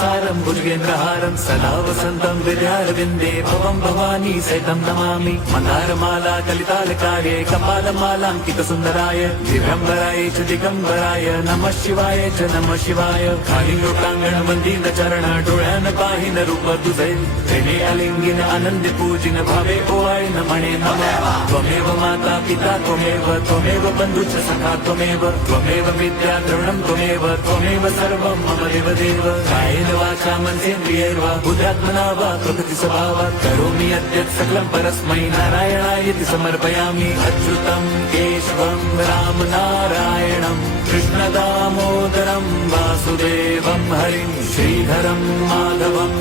सारं भुजगेन्द्रहारं सदा वसन्तं विद्यारविन्दे भवं भवानी सहितं नमामि मन्दारमाला कलितालकार्ये कपालमालाङ्कितसुन्दराय दिव्यम्बराय च दिगम्बराय नमः शिवाय च नमः शिवाय कालिंगोटांगण वंदीन चरण डोळ्यान पाहिन रूप तुझे तेने अलिंगिन आनंद पूजिन भावे ओवाळीन म्हणे नमः त्वमेव माता पिता त्वमेव बंधुच सखा त्वमेव विद्या द्रवणं त्वमेव सर्वं मम देव कायेन वाचा मनसेन्द्रियैर्वा बुद्ध्यात्मना वा प्रकृति स्वभावात् करोमि यद्यत् सकलं परस्मै नारायणायति समर्पयामि अच्युतं केशवं राम नारायणं कृष्णदामोदरं वासुदेवं हरिं श्रीधरं माधवं